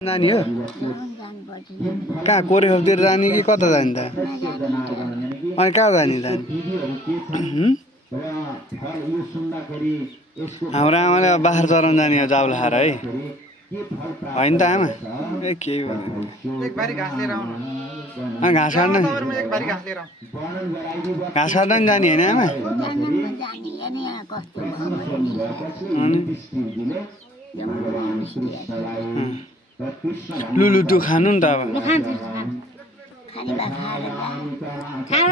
नानी हो कहाँ कोरेखतिर जाने कि कता जाने त अनि कहाँ जाने त हाम्रो आमाले बाख्रा चराउन जाने हो जाउला खाएर है होइन त आमा ए केही अनि घाँस काट्न घाँस काट्न नि जाने होइन आमा लुलु तँ खानु नि त अब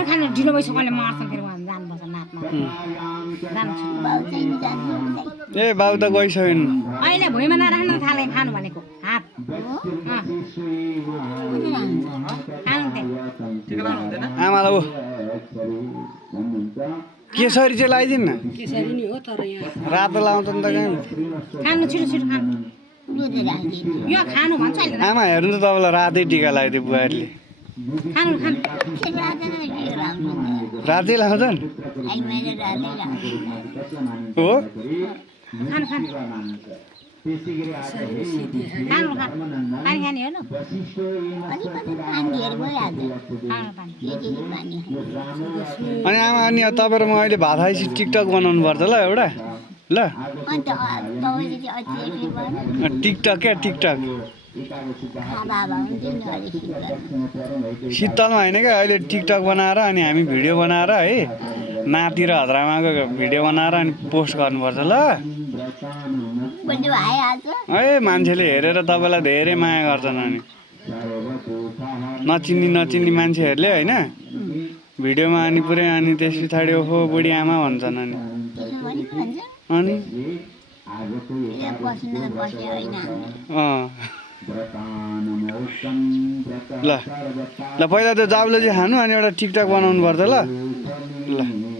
खानु ढिलो भइसक्यो मार्छन् फेरि उहाँ जानुपर्छ नाप्न ए बाउ त गइसकेन अहिले भुइँमा नराख्न थाले खानु भनेको हात आमालाई ऊ केसरी चाहिँ लगाइदिनु न केसरी नि हो तर यहाँ रातो लाउँछ नि त खानु छिटो छिटो खानु यो खानु भन्छ अहिले आमा हेर्नु त तपाईँलाई रातै टिका लगाइदियो बुहारीले खानु खानु रातै लाउँछन् हो खानु खानु खानु पानी खाने हो अनि आमा अनि तपाईँ र म अहिले भात खाएपछि टिकटक बनाउनु पर्छ ल एउटा ल टिकटक क्या टिकटक शीतलमा होइन क्या अहिले टिकटक बनाएर अनि हामी भिडियो बनाएर है नाति र हजुरआमाको भिडियो बनाएर अनि पोस्ट गर्नुपर्छ ल है मान्छेले हेरेर तपाईँलाई धेरै माया गर्छन् अनि नचिन्ने मान्छेहरूले होइन भिडियोमा अनि पुरै अनि त्यस पछाडि ओहो बुढी आमा भन्छन् अनि ल ल पहिला त जाउलो चाहिँ खानु अनि एउटा टिकटक बनाउनु पर्छ ल ल